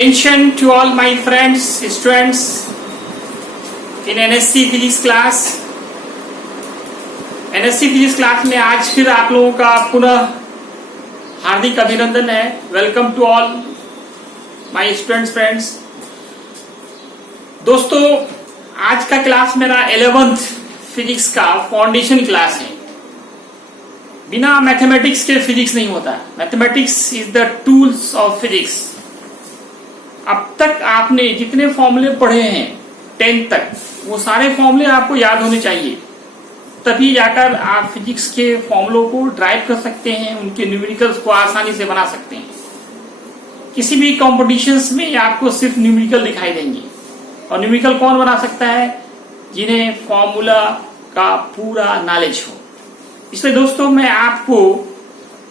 Attention to all my friends, students in NSC physics class. NSC physics class में आज फिर आप लोगों का पुनः हार्दिक अभिनंदन है। Welcome to all my students friends. दोस्तों, आज का क्लास मेरा 11th फिजिक्स का फाउंडेशन क्लास है। बिना मैथमेटिक्स के फिजिक्स नहीं होता। Mathematics is the tools of physics. अब तक आपने जितने फॉर्मूले पढ़े हैं 10th तक, वो सारे फॉर्मूले आपको याद होने चाहिए, तभी जाकर आप फिजिक्स के फॉर्मूलों को ड्राइव कर सकते हैं, उनके न्यूमेरिकल्स को आसानी से बना सकते हैं। किसी भी कॉम्पिटिशन्स में आपको सिर्फ न्यूमेरिकल दिखाई देंगे, और न्यूमेरिकल कौन बना सकता है? जिन्हें फॉर्मूला का पूरा नॉलेज हो। इसलिए दोस्तों, मैं आपको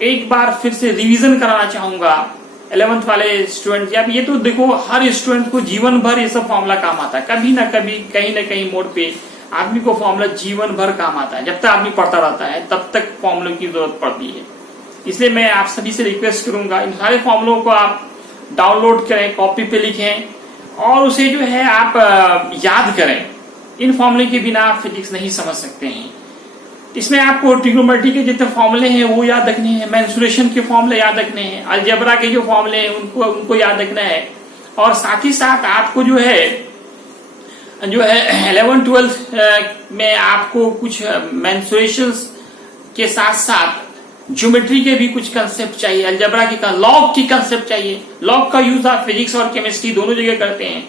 एक बार फिर से रिवीजन कराना चाहूंगा 11th वाले स्टूडेंट। अब ये तो देखो, हर स्टूडेंट को जीवन भर ये सब फॉर्मूला काम आता है। कभी ना कभी कहीं ना कहीं मोड़ पे आदमी को फॉर्मूला जीवन भर काम आता है। जब तक आदमी पढ़ता रहता है तब तक फॉर्मूलों की जरूरत पड़ती है। इसलिए मैं आप सभी से रिक्वेस्ट करूंगा, इन सारे फॉर्मूलों को आप डाउनलोड करें, कॉपी पे लिखें और उसे जो है आप याद करें। इन फॉर्मूले के बिना आप फिजिक्स नहीं समझ सकते हैं। इसमें आपको ट्रिग्नोमेट्री के जितने फॉर्मूले हैं वो याद रखने हैं, मेंसुरेशन के फॉर्मूले याद रखने हैं, अलजेब्रा के जो फॉर्मूले हैं उनको याद रखना है। और साथ ही साथ आपको जो है 11th 12th में आपको कुछ मेंसुरेशंस के साथ साथ ज्योमेट्री के भी कुछ कंसेप्ट चाहिए, अलजेब्रा की लॉग की कंसेप्ट चाहिए। लॉग का यूज आप फिजिक्स और केमिस्ट्री दोनों जगह करते हैं।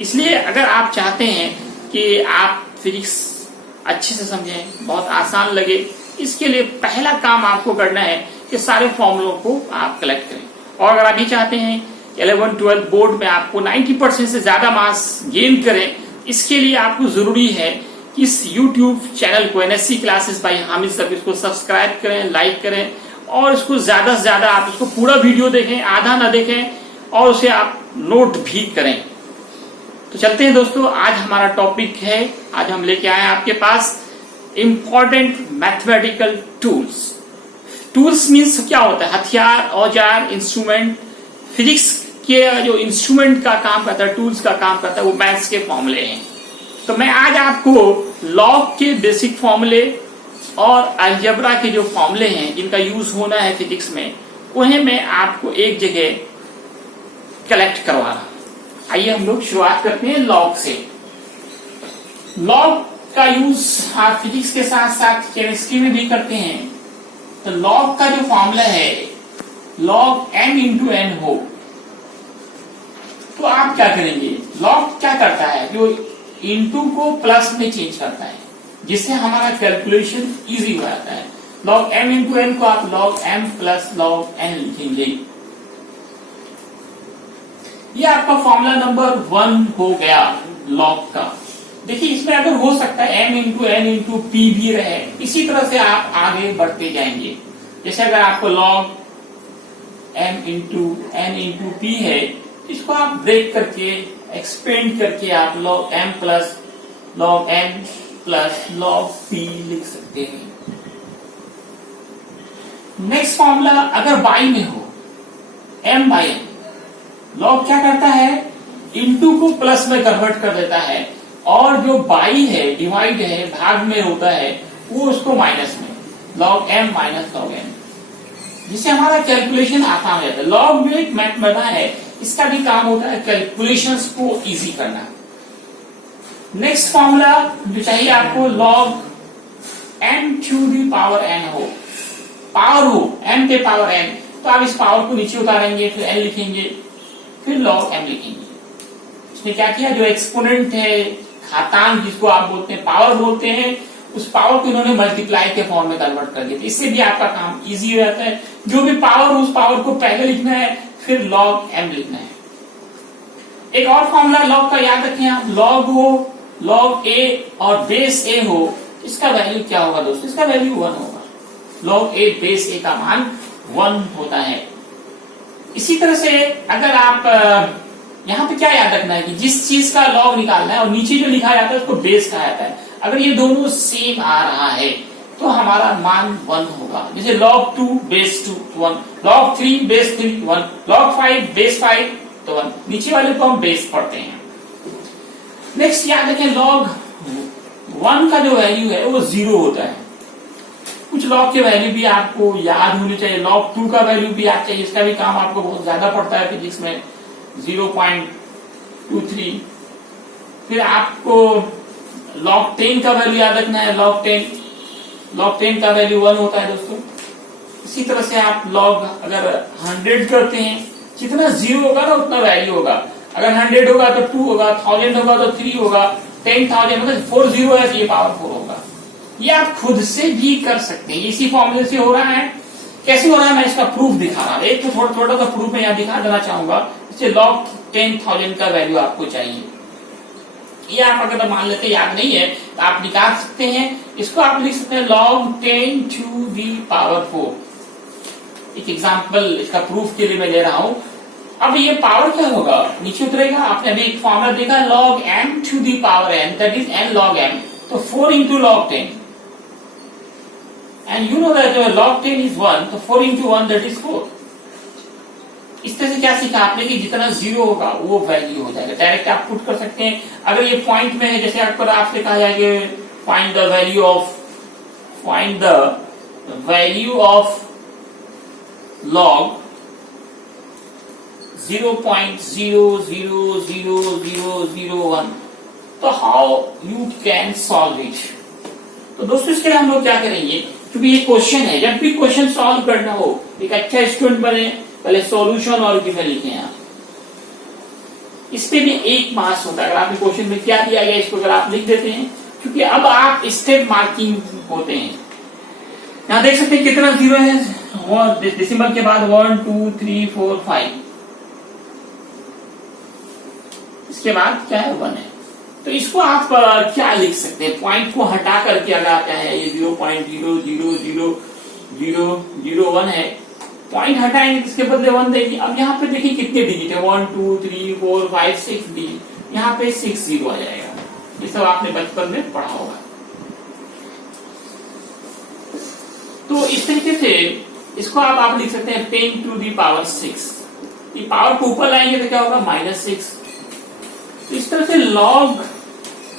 इसलिए अगर आप चाहते हैं कि आप फिजिक्स अच्छे से समझें, बहुत आसान लगे, इसके लिए पहला काम आपको करना है कि सारे फॉर्मूलों को आप कलेक्ट करें। और अगर आप ये चाहते हैं कि 11th 12th बोर्ड में आपको 90% से ज्यादा मार्क्स गेन करें, इसके लिए आपको जरूरी है कि इस YouTube चैनल को NSC classes bye Hamid sir इसको सब्सक्राइब करें, लाइक करें और इसको ज्यादा से ज्यादा आप इसको पूरा वीडियो देखें, आधा ना देखें, और उसे आप नोट भी करें। तो चलते हैं दोस्तों, आज हमारा टॉपिक है, आज हम लेके आए हैं आपके पास important mathematical tools. Tools means क्या होता है? हथियार, औजार, इंस्ट्रूमेंट। फिजिक्स के जो इंस्ट्रूमेंट का काम करता है, टूल्स का काम करता है, वो मैथ्स के फॉर्मूले हैं। तो मैं आज आपको लॉग के बेसिक फॉर्मूले और अलजेब्रा के जो फॉर्मूले हैं जिनका यूज होना है फिजिक्स में, उन्हें मैं आपको एक जगह कलेक्ट करवा रहा हूं। आइए हम लोग शुरुआत करते हैं लॉग से। लॉग का यूज आप फिजिक्स के साथ साथ केमिस्ट्री में भी करते हैं। तो लॉग का जो फॉर्मूला है, लॉग m इंटू n हो, तो आप क्या करेंगे? लॉग क्या करता है? जो इंटू को प्लस में चेंज करता है, जिससे हमारा कैलकुलेशन इजी हो जाता है। लॉग m इंटू n को आप log m plus log n लिखेंगे। ये आपका फॉर्मूला नंबर 1 हो गया लॉग का। देखिए, इसमें अगर हो सकता है m into n into p भी रहे, इसी तरह से आप आगे बढ़ते जाएंगे। जैसे अगर आपको log m into n into p है, इसको आप ब्रेक करके एक्सपेंड करके आप log m plus log n plus log p लिख सकते हैं। नेक्स्ट फॉर्मूला अगर बाई में हो, m बाई n, लॉग क्या करता है? इंटू को प्लस में कन्वर्ट कर देता है, और जो बाई है, डिवाइड है, भाग में होता है, वो उसको माइनस में, log m minus log n, जिससे हमारा कैलकुलेशन आसान हो जाता है। लॉग में एक मैथमेटिक्स है, इसका भी काम होता है कैलकुलेशंस को इजी करना। नेक्स्ट फॉर्मूला जो चाहिए आपको, log m to the power n हो, पावर हो m के पावर n, तो आप इस पावर को नीचे उतारेंगे, फिर n लिखेंगे, फिर लॉग m लिखेंगे। इसने क्या किया? जो एक्सपोनेंट है, घातांक जिसको आप बोलते हैं, पावर बोलते हैं, उस पावर को इन्होंने मल्टीप्लाई के फॉर्म में कन्वर्ट कर दिया। इससे भी आपका काम इजी हो जाता है। जो भी पावर हो, उस पावर को पहले लिखना है, फिर लॉग m लिखना है। एक और फॉर्मूला लॉग का याद रखें आप, लॉग हो, लॉग a और बेस a हो, इसका वैल्यू क्या होगा दोस्तों? इसका वैल्यू 1 होगा। लॉग a बेस a का मान 1 होता है। इसी तरह से अगर आप यहाँ पे क्या याद रखना है कि जिस चीज का लॉग निकालना है और नीचे जो लिखा जाता है उसको बेस कहा जाता है। अगर ये दोनों सेम आ रहा है तो हमारा मान 1 होगा। जैसे log 2 base 2 1, log 3 base 3 1, log 5 base 5 तो 1 नीचे वाले को हम बेस पढ़ते हैं। नेक्स्ट याद रखें लॉग 1 का जो वैल्यू है वो 0 होता है। कुछ लॉग के वैल्यू भी आपको याद होनी चाहिए। लॉग 2 का वैल्यू भी याद चाहिए, इसका भी काम आपको बहुत ज्यादा पड़ता है फिजिक्स में, 0.23। फिर आपको लॉग 10 का वैल्यू याद रखना है। लॉग 10 का वैल्यू 1 होता है दोस्तों। इसी तरह से आप लॉग अगर 100 करते हैं, जितना 0 होगा ना उतना वैल्यू होगा। अगर 100 होगा तो 2 होगा, 1000 होगा तो 3 होगा, 10,000 मतलब 4 0 है तो ये पावर 4 होगा। ये आप खुद से भी कर सकते हैं, इसी फॉर्मूले से हो रहा है। कैसे हो रहा है मैं इसका प्रूफ दिखा रहा हूं। एक तो थोड़ा सा प्रूफ मैं यहाँ दिखा देना चाहूंगा। इससे लॉग 10,000 का वैल्यू आपको चाहिए। ये आप अगर मान लेते याद नहीं है तो आप निकाल सकते हैं। इसको आप लिख सकते हैं log 10 to the power 4। एक एग्जांपल इसका प्रूफ के लिए मैं ले रहा हूं। अब ये पावर क्या होगा, नीचे उतरेगा। आपने अभी एक फॉर्मूला देखा log m to the power n, that is n log m, तो 4 into log 10, and you know that log 10 is 1, तो 4 into 1 दैट इज 4। इस तरह से क्या सीखा आपने कि जितना 0 होगा वो वैल्यू हो जाएगा। डायरेक्ट आप पुट कर सकते हैं। अगर ये पॉइंट में है, जैसे आपको आपसे कहा जाएगा find the value of log 0.000001, तो how you can solve it. तो दोस्तों इसके लिए हम लोग क्या करेंगे, क्योंकि ये क्वेश्चन है, जब भी क्वेश्चन सॉल्व करना हो, एक अच्छा स्टूडेंट बने, पहले सॉल्यूशन और गिवन लिखें आप। इस पे भी 1 मार्क्स होता है। अगर आपने क्वेश्चन में क्या दिया गया इसको अगर आप लिख देते हैं, क्योंकि अब आप स्टेप मार्किंग होते हैं। यहां देख सकते हैं कितना 0 है, डेसिमल के बाद 1 2 3 4 5, इसके बाद क्या है 1 है। तो इसको आप क्या लिख सकते हैं, पॉइंट को हटा करके अगर आप चाहे ये 0.0000001 है, पॉइंट हटाएंगे इसके बदले 1 देंगे। अब यहाँ पे देखिए कितने डिजिट है, 1 2 3 4 5 6 डिजिट, यहाँ पे 6 0 आ जाएगा। ये सब आपने बचपन में पढ़ा होगा। तो इस तरीके से इसको आप लिख सकते हैं 10 to the power 6। ये पावर को ऊपर लाएंगे तो क्या होगा -6। तो इस तरह से लॉग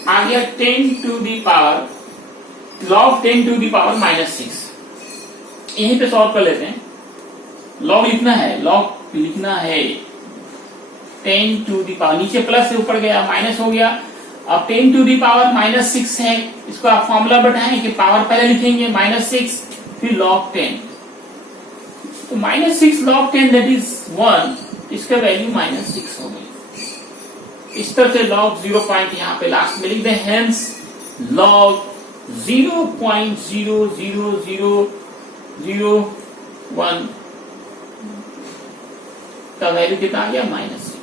आ गया 10 to the power -6। यहीं पे सॉल्व कर लेते हैं। लॉग लिखना है 10 to the power, नीचे प्लस से ऊपर गया माइनस हो गया। अब 10 to the power -6 है, इसको आप फॉर्मूला बैठाएं कि पावर पहले लिखेंगे -6 फिर log 10, तो -6 log 10 दैट इज 1, इसका वैल्यू -6 हो गई। इस तरह से log 0 पॉइंट यहाँ पे लास्ट में लिख दें, हेंस log 0.00001 का वैल्यू कितना आ गया -6।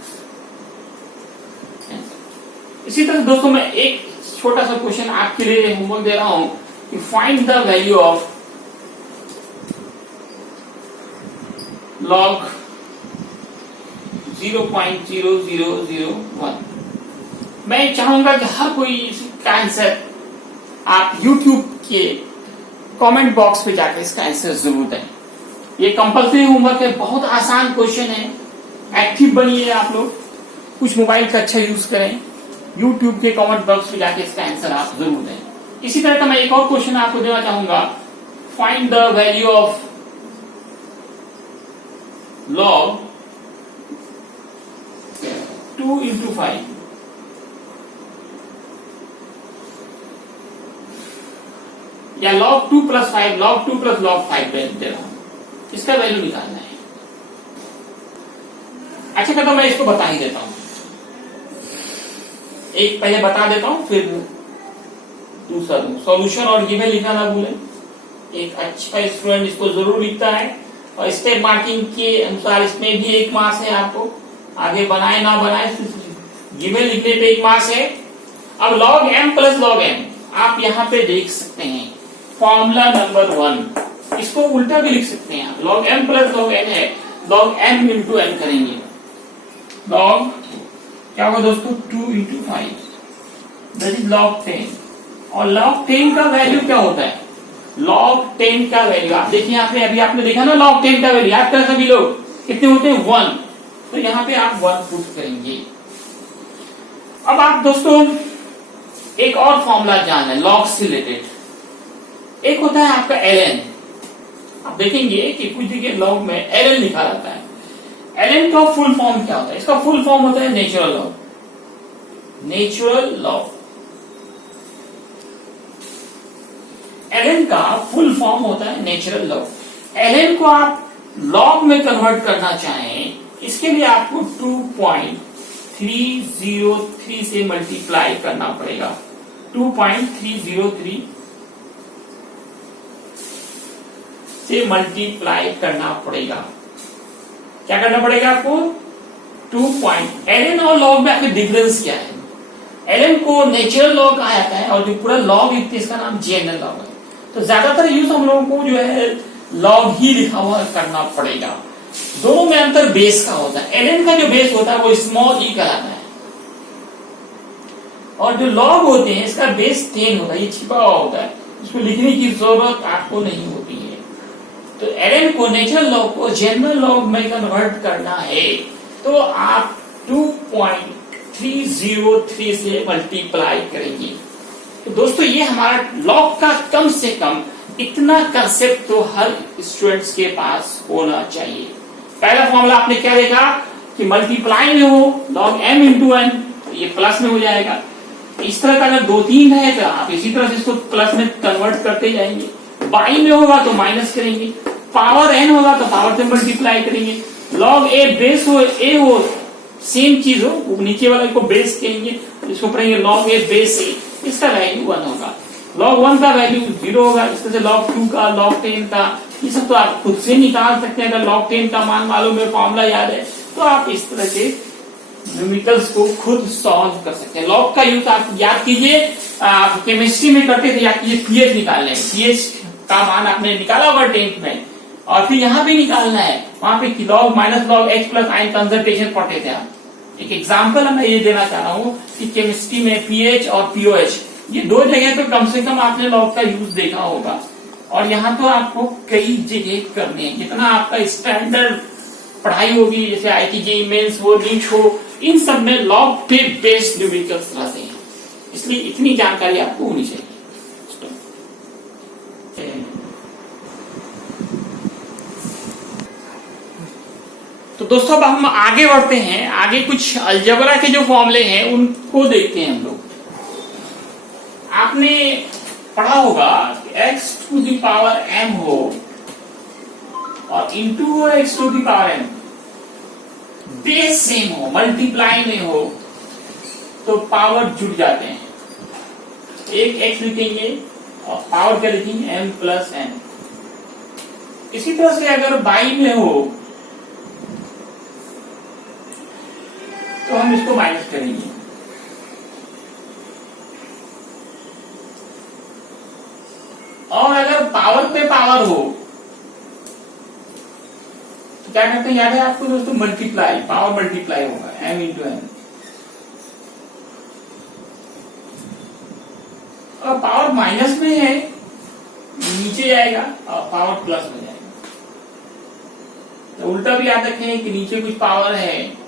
इसी तरह दोस्तों मैं एक छोटा सा क्वेश्चन आपके लिए होमवर्क दे रहा हूं कि find the value of log 0.0001। मैं चाहूंगा कि हर कोई इसका आंसर आप YouTube के कमेंट बॉक्स पे जाकर इसका आंसर जरूर दें। ये कंपल्सरी होमवर्क है, बहुत आसान क्वेश्चन है। एक्टिव बनिए आप लोग, कुछ मोबाइल का अच्छा यूज करें, YouTube के कमेंट बॉक्स पे जाके इसका आंसर आप जरूर दें। इसी तरह का मैं एक और क्वेश्चन आपको देना चाहूंगा, find the value of log 2 into 5। या log 2 plus 5, log 2 plus log 5 दे रहा हूं, इसका वैल्यू निकालना है। अच्छा कहता मैं इसको बता ही देता हूं, एक पहले बता देता हूं फिर दूसरा दूं। सॉल्यूशन और गिवन लिखना ना भूलें। एक अच्छा स्टूडेंट इसको जरूर लिखता है और स्टेप मार्किंग के अनुसार इसमें भी 1 मार्क्स है। आपको आगे बनाए ना बनाए गिवन लिखने पे 1 मार्क्स है। अब log m plus log n आप यहाँ पे देख सकते हैं, फॉर्मूला नंबर 1, इसको उल्टा भी लिख सकते हैं आप। log m plus log n है, log m इंटू n करेंगे, log क्या होगा दोस्तों 2 into 5 दैट इज log 10। और log 10 का वैल्यू क्या होता है, log 10 का वैल्यू आप देखिए यहाँ पे, अभी आपने देखा ना log 10 का वैल्यू, याद करें सभी लोग कितने होते हैं 1। तो यहाँ पे आप 1 पुट करेंगे। अब आप दोस्तों एक और फॉर्मूला जान है लॉग से रिलेटेड। एक होता है आपका ln। आप देखेंगे कि कुछ जगह लॉग में ln लिखा रहता है। ln का फुल फॉर्म क्या होता है? इसका फुल फॉर्म होता है natural log. Natural log ln का फुल फॉर्म होता है नेचुरल लॉग। ln को आप लॉग में कन्वर्ट करना चाहें, इसके लिए आपको 2.303 से मल्टीप्लाई करना पड़ेगा। 2.303 से मल्टीप्लाई करना पड़ेगा। क्या करना पड़ेगा आपको? ln और लॉग में आपके डिफरेंस क्या है? ln को नेचुरल लॉग कहा जाता है और जो पूरा लॉग है इसका नाम जनरल लॉग है। तो ज्यादातर यूज हम लोगों को जो है लॉग ही लिखा हुआ करना पड़ेगा। दोनों में अंतर बेस का होता है। ln का जो बेस होता है वो स्मॉल ई कहलाता है और जो लॉग होते हैं इसका बेस 10 होता है। ये छिपा हुआ होता है, इसको लिखने की जरूरत आपको नहीं होती है। तो ln को नेचुरल लॉग को जनरल लॉग में कन्वर्ट करना है तो आप 2.303 से मल्टीप्लाई करेंगे। तो दोस्तों ये हमारा लॉग का कम से कम इतना कंसेप्ट तो हर स्टूडेंट्स के पास होना चाहिए। पहला फॉर्मूला आपने क्या देखा कि मल्टीप्लाई में हो log m इंटू n, ये प्लस में हो जाएगा। इस तरह का अगर 2-3 है तो आप इसी तरह से इसको प्लस में कन्वर्ट करते जाएंगे। बाई में होगा तो माइनस करेंगे, पावर n होगा तो पावर से मल्टीप्लाई करेंगे। log a बेस हो a हो सेम चीज हो, नीचे वाले को बेस कहेंगे, इसको पढ़ेंगे log a बेस a, इसका वैल्यू 1 होगा। log 1 का वैल्यू 0 होगा। इस तरह से log 2 का, log 10 का, ये सब तो आप खुद से निकाल सकते हैं। अगर log 10 का मान मालूम है, फॉर्मूला याद है, तो आप इस तरह के न्यूमेरिकल्स को खुद सॉल्व कर सकते हैं। log का यूज आप याद कीजिए, आप केमिस्ट्री में करते थे, याद कीजिए pH निकालने। pH का मान आपने निकाला होगा 10th में, और फिर यहाँ पे निकालना है, वहां पे log minus log h plus ion concentration पढ़ते थे आप। एक एग्जाम्पल मैं ये देना चाह रहा हूँ कि केमिस्ट्री में pH और pOH ये 2 जगह तो कम से कम आपने लॉग का यूज देखा होगा, और यहाँ तो आपको कई जगह करने हैं। जितना आपका स्टैंडर्ड पढ़ाई होगी, जैसे IIT मेंस हो, नीट हो, इन सब में लॉग पे बेस्ड न्यूमेरिकल्स रहते हैं, इसलिए इतनी जानकारी आपको होनी चाहिए। तो दोस्तों अब हम आगे बढ़ते हैं। आगे कुछ अलजेब्रा के जो फॉर्मूले हैं उनको देखते हैं हम लोग। आपने पढ़ा होगा कि x to the power m हो और इंटू हो x to the power m, base same हो, मल्टीप्लाई में हो तो पावर जुड़ जाते हैं। एक x लिखेंगे और पावर क्या लिखेंगे? m plus n। इसी तरह से अगर बाई में हो तो हम इसको माइनस करेंगे, और अगर पावर पे पावर हो तो क्या करते हैं? याद है आपको दोस्तों? मल्टीप्लाई, पावर मल्टीप्लाई होगा m इंटू n। और पावर माइनस में है, नीचे जाएगा और पावर प्लस में जाएगा। तो उल्टा भी याद रखें कि नीचे कुछ पावर है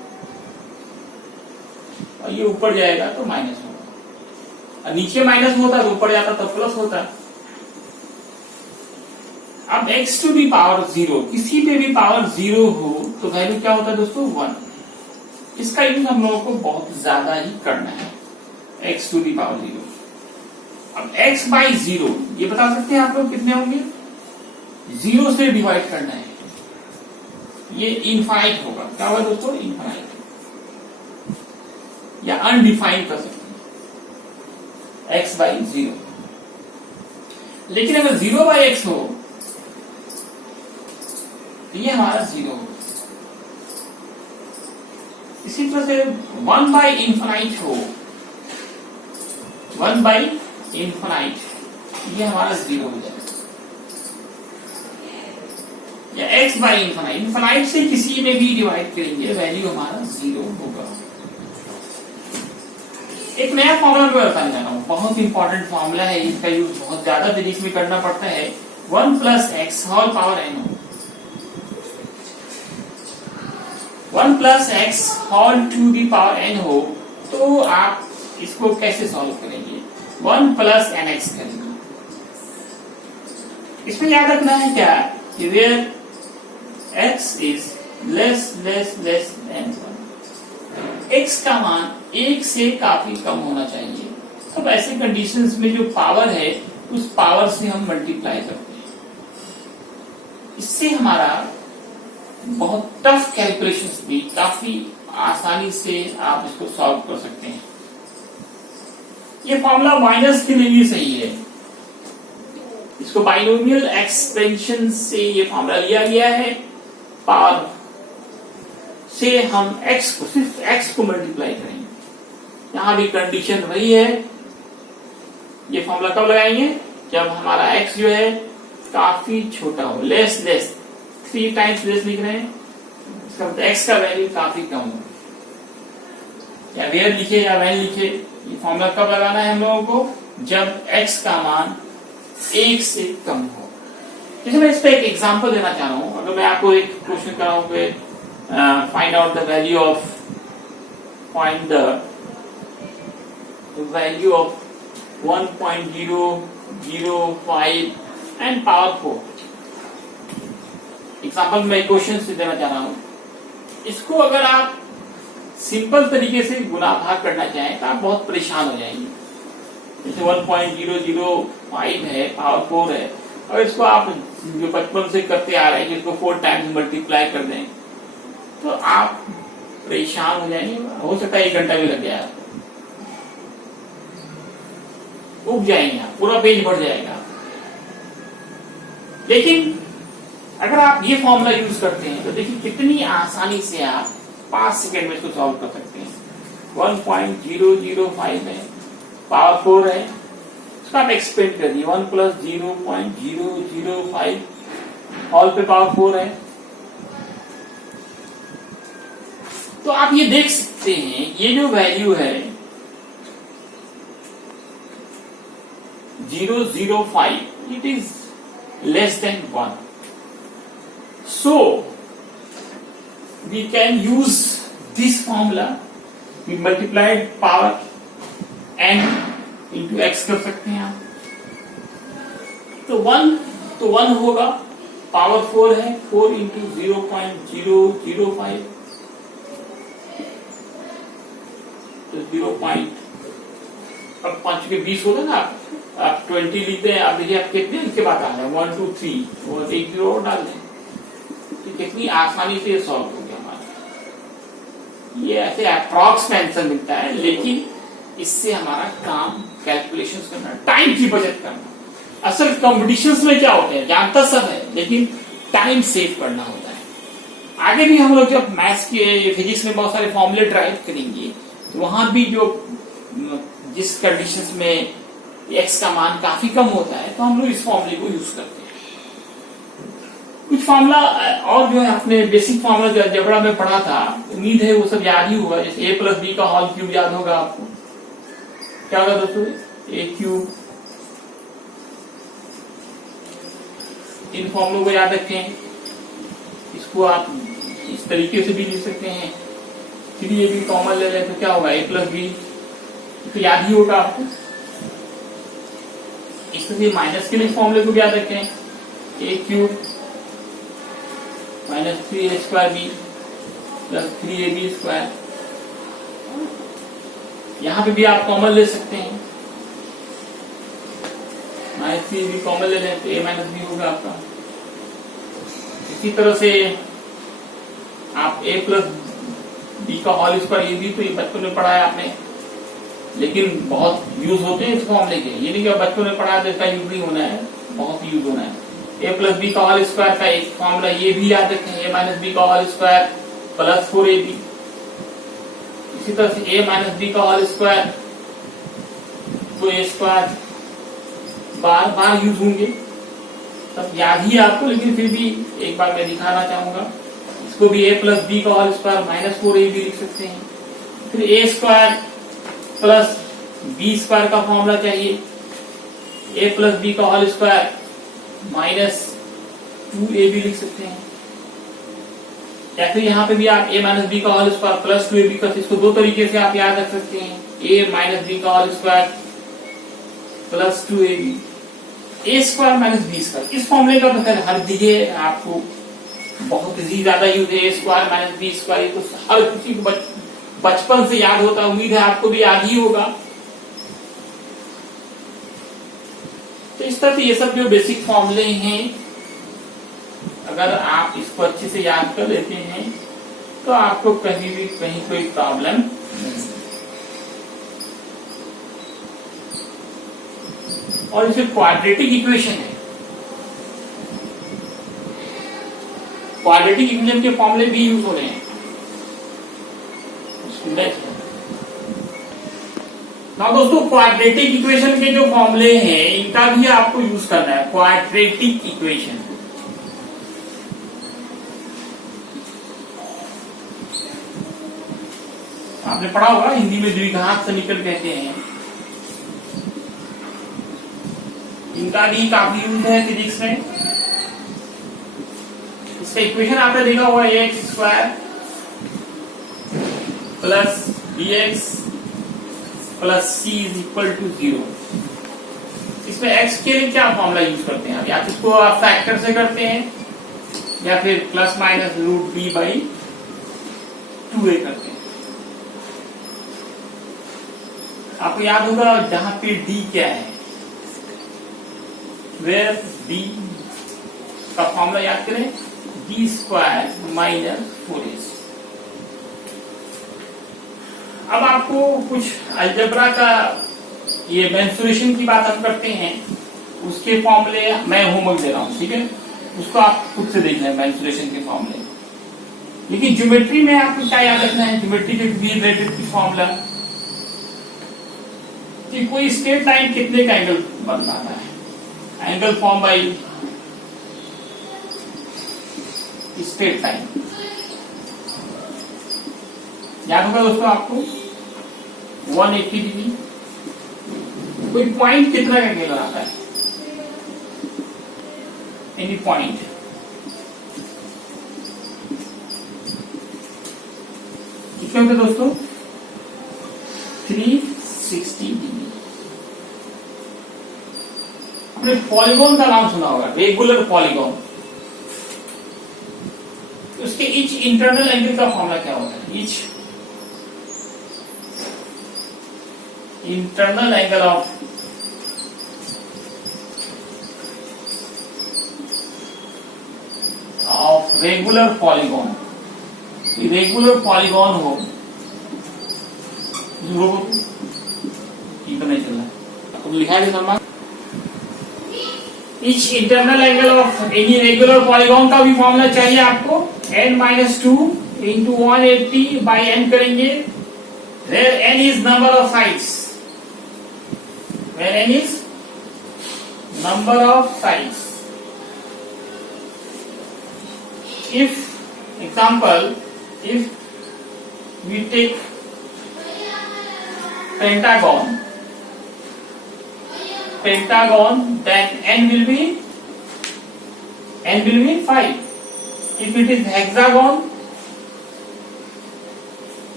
और ये ऊपर जाएगा तो माइनस होगा, और नीचे माइनस होता तो ऊपर जाता तो प्लस होता। अब x टू दी पावर 0, किसी पे भी पावर 0 हो तो वैल्यू क्या होता है दोस्तों? 1। इसका यूज हम लोगों को बहुत ज्यादा ही करना है, x टू दी पावर 0। अब x बाई 0 ये बता सकते हैं आप लोग कितने होंगे? 0 से डिवाइड करना है, ये इनफाइनाइट होगा। क्या होगा दोस्तों? इनफाइनाइट या अनडिफाइंड कर सकते हैं, x बाई 0। लेकिन अगर 0 बाई x हो तो ये हमारा 0 हो। इसी तरह से 1 बाई इनफाइनाइट हो, 1 बाई इनफाइनाइट, ये हमारा 0 हो जाएगा। या x बाई इनफाइनाइट, इनफाइनाइट से किसी में भी डिवाइड करेंगे वैल्यू हमारा 0 होगा। एक नया फॉर्मूला मैं बताने जा रहा हूँ, बहुत इंपॉर्टेंट फॉर्मूला है, इसका यूज बहुत ज्यादा फिजिक्स में करना पड़ता है। 1 plus x whole power n हो, 1 plus x whole to the power n हो तो आप इसको कैसे सॉल्व करेंगे? 1 प्लस एन एक्स करेंगे। इसमें याद रखना है क्या कि where x is less less less than 1, x का मान 1 से काफी कम होना चाहिए। अब ऐसे कंडीशंस में जो पावर है उस पावर से हम मल्टीप्लाई करते हैं। इससे हमारा बहुत टफ कैलकुलेशंस भी काफी आसानी से आप इसको सॉल्व कर सकते हैं। ये फॉर्मूला माइनस के लिए भी सही है। इसको बाइनोमियल एक्सपेंशन से ये फॉर्मूला लिया गया है। पावर से हम x को सिर्फ x को मल्टीप्लाई करेंगे। यहां भी कंडीशन वही है। ये फॉर्मूला कब लगाएंगे? जब हमारा x जो है काफी छोटा हो, लेस लेस, 3 टाइम्स लेस लिख रहे हैं, इसका मतलब x का वैल्यू काफी कम हो। या वेयर लिखे या वैन लिखे, ये फॉर्मूला कब लगाना है हम लोगों को? जब x का मान 1 से कम हो। जैसे मैं इस पे एक एग्जांपल देना चाह रहा हूं। अगर मैं आपको एक क्वेश्चन कराऊं कि find out the value of find the value of 1.005 and power 4। Example में क्वेश्चन से देना चाह रहा हूं। इसको अगर आप सिंपल तरीके से गुणा भाग करना चाहें तो आप बहुत परेशान हो जाएंगे। जैसे 1.005 है, पावर 4 है, और इसको आप जो बचपन से करते आ रहे हैं जिसको 4 टाइम्स मल्टीप्लाई कर दें तो आप परेशान हो जाएंगे। हो सकता है 1 घंटा भी लग जाए, उब जाएंगे, पूरा पेज भर जाएगा। लेकिन अगर आप ये फॉर्मूला यूज करते हैं तो देखिए कितनी आसानी से आप 5 सेकेंड में इसको सॉल्व कर सकते हैं। 1.005 है, पावर 4 है, इसका आप एक्सपेंड कर दिए 1 प्लस 0.005 ऑल पे पावर 4 है। तो आप ये देख सकते हैं ये जो वैल्यू है 0.005, it is less than 1। So we can use this formula. We multiplied power n into x कर सकते हैं आप। तो 1 होगा, पावर 4 है, 4 into 0.005 तो 0. अब 5 के 20 होगा ना, आप 20 लिखते हैं। आप देखिए आप कितने लिख के बात आ रहे हैं 1 2 3 और 1 0 और डाल दें। कितनी आसानी से ये सॉल्व हो गया हमारा। ये ऐसे अप्रॉक्स में आंसर मिलता है, लेकिन इससे हमारा काम कैलकुलेशंस करना, टाइम की बचत करना। असल कॉम्पिटिशन्स में क्या होते हैं, जानता सब है, लेकिन टाइम सेव करना होता है। आगे भी हम लोग जब मैथ्स के फिजिक्स में बहुत सारे फॉर्मूले ड्राइव करेंगे तो वहां भी जो जिस कंडीशंस में एक्स का मान काफी कम होता है तो हम लोग इस फॉर्मूले को यूज करते हैं। कुछ फॉर्मूला और जो है आपने बेसिक फॉर्मूला जो अलजेब्रा में पढ़ा था, उम्मीद है वो सब याद ही होगा। जैसे a प्लस बी का होल क्यूब याद होगा आपको। क्या होगा दोस्तों? a cube. इन फॉर्मूलों को याद रखें। इसको आप इस तरीके से भी लिख सकते हैं। 3ab कॉमन ले लें तो क्या होगा? a प्लस बी, तो याद ही होगा आपको। इसलिए माइनस के लिए फॉर्मूले को याद रखें। a cube minus 3a² b plus 3ab²। यहां पे भी आप कॉमन ले सकते हैं। माइनस 3ab कॉमन ले लें तो a माइनस बी होगा आपका। इसी तरह से आप a प्लस बी का होल स्क्वायर, ये भी तो ये बचपन में पढ़ा है आपने, लेकिन बहुत यूज होते हैं इस फॉर्मूले के। ये नहीं कि बचपन में पढ़ा है तो इसका यूज नहीं होना है, बहुत यूज होना है। a प्लस बी का होल स्क्वायर का एक फॉर्मूला ये भी याद रखें, a माइनस बी का होल स्क्वायर प्लस 4ab। इसी तरह से a माइनस बी का होल स्क्वायर, तो a square bar bar use होंगे, सब याद ही आपको, लेकिन फिर भी एक बार मैं दिखाना चाहूंगा। इसको भी a प्लस बी का होल स्क्वायर माइनस 4ab लिख सकते हैं। फिर a square plus b square का फॉर्मूला चाहिए, a प्लस बी का होल स्क्वायर माइनस 2ab लिख सकते हैं। या फिर यहाँ पे भी आप a माइनस बी का होल स्क्वायर प्लस 2ab का, इसको दो तरीके से आप याद रख सकते हैं, a माइनस बी का whole square plus 2ab, a square minus b square. इस फॉर्मूले का तो खैर हर जगह आपको बहुत ही ज्यादा यूज है, a square minus b square, तो हर किसी को बचपन से याद होता है, उम्मीद है आपको भी याद ही होगा। तो इस तरह से ये सब जो बेसिक फॉर्मूले हैं, अगर आप इसको अच्छे से याद कर लेते हैं तो आपको कहीं भी कहीं कोई प्रॉब्लम नहीं। और इसे क्वाड्रेटिक इक्वेशन है, क्वाड्रेटिक इक्वेशन के फॉर्मूले भी यूज हो रहे हैं। ना दोस्तों, क्वाड्रेटिक इक्वेशन के जो फॉर्मूले हैं इनका भी आपको यूज करना है। क्वाड्रेटिक इक्वेशन आपने पढ़ा होगा, हिंदी में द्विघात समीकरण कहते हैं, इनका भी काफी यूज है फिजिक्स में। इसका इक्वेशन आपने देखा होगा, x square plus b x plus c is equal to 0। इसमें एक्स के लिए क्या फॉर्मूला यूज करते हैं, या तो इसको आप फैक्टर से करते हैं या फिर plus minus root b by 2a करते हैं। आपको याद होगा जहां पे d क्या है, वेयर d का फॉर्मूला याद करें, d स्क्वायर माइनस 4ac। अब आपको कुछ अलजेब्रा का, ये मेंसुरेशन की बात हम करते हैं, उसके फॉर्मूले मैं होमवर्क दे रहा हूं, ठीक है, उसको आप खुद से देख लें मेंसुरेशन के फॉर्मूले। लेकिन ज्योमेट्री में आपको क्या याद रखना है, ज्योमेट्री के रिलेटेड की फॉर्मूला कि कोई स्ट्रेट लाइन कितने का एंगल बनाता है, angle form by straight line. याद होगा दोस्तों आपको 180 डिग्री। कोई पॉइंट कितना का एंगल बनाता है, एनी पॉइंट, कितने होते दोस्तों, 360 डिग्री। आपने पॉलीगॉन का नाम सुना होगा, रेगुलर पॉलीगॉन, उसके ईच इंटरनल एंगल का फॉर्मूला क्या होता है, each internal angle of regular polygon. Regular polygon हो, ठीक नहीं चल रहा है, तो लिखा है normal, each internal angle of any regular polygon का भी फॉर्मूला चाहिए आपको, n-2 इंटू 180 बाई n करेंगे, where n is number of sides, where n is number of sides। If example, if we take pentagon, then n will be 5. If it is hexagon,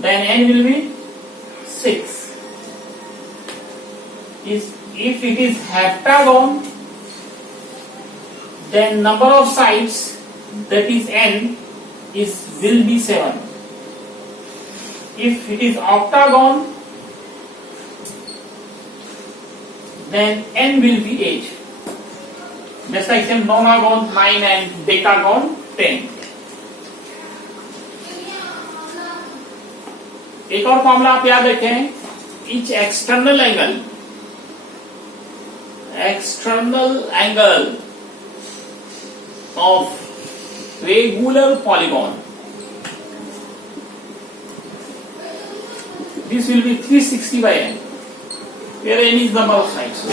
then n will be 6. If it is heptagon, then number of sides, that is n, will be 7. If it is octagon, then n will be 8. Just like same nonagon 9 and decagon 10. एक और formula आप याद रखें, each external angle of regular polygon, this will be 360 by n, where n is number of sides,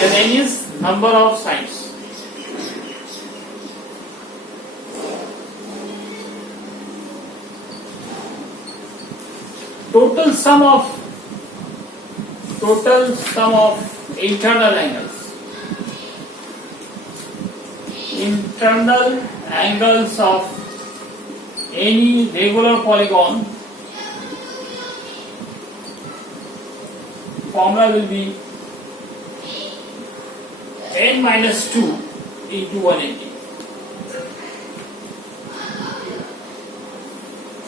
total sum of internal angles, internal angles of any regular polygon, formula will be n minus 2 into 180.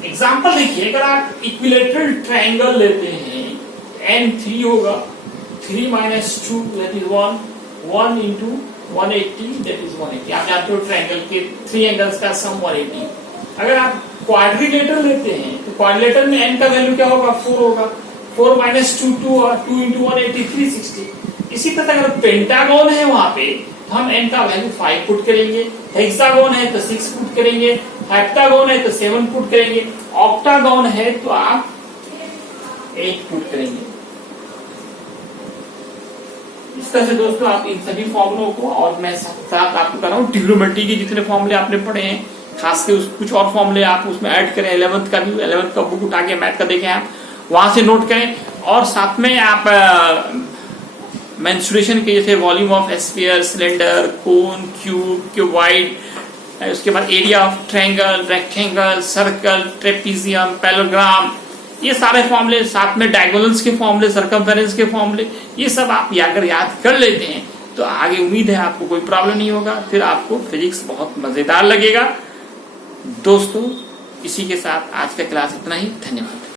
Example देखिए, अगर आप equilateral triangle लेते हैं, n3 होगा, 3 minus 2 that is 1, 1 into 180 that is 180. आप जानते हो triangle के 3 एंगल्स का सम 180. अगर आप क्वाड्रिलेटर लेते हैं तो क्वाड्रिलेटर में n का वैल्यू क्या होगा, 4 होगा, 4 minus 2 2 और 2 into 180 360. इसी तरह अगर पेंटागन है वहां पे तो हम n का वैल्यू 5 पुट करेंगे, हेक्सागन है तो 6 पुट करेंगे, हेप्टागन है तो 7 पुट करेंगे, ऑक्टागन है तो आप 8 पुट करेंगे. इस तरह से दोस्तों आप इन सभी फॉर्मुलों को, और मैं साथ आपको कर रहा हूँ ट्रिग्नोमेट्री के जितने फॉर्मुले आपने पढ़े हैं, खास के कुछ और फॉर्मुले आप उसमें ऐड करें. 11th का भी, 11th का बुक उठा के मैथ का देखें, आप वहां से नोट करें. और साथ में आप मेंस्ट्रुएशन के जैसे volume of sphere, cylinder, cone, cube, cuboid, उसके बाद area of triangle, rectangle, circle, trapezium, parallelogram, ये सारे फॉर्मुले, साथ में डायगोनल्स के फॉर्मुले, सर्कमफेरेंस के फॉर्मुले, ये सब आप अगर याद कर लेते हैं तो आगे उम्मीद है आपको कोई प्रॉब्लम नहीं होगा. फिर आपको फिजिक्स बहुत मजेदार लगेगा. दोस्तों इसी के साथ आज का क्लास इतना ही. धन्यवाद.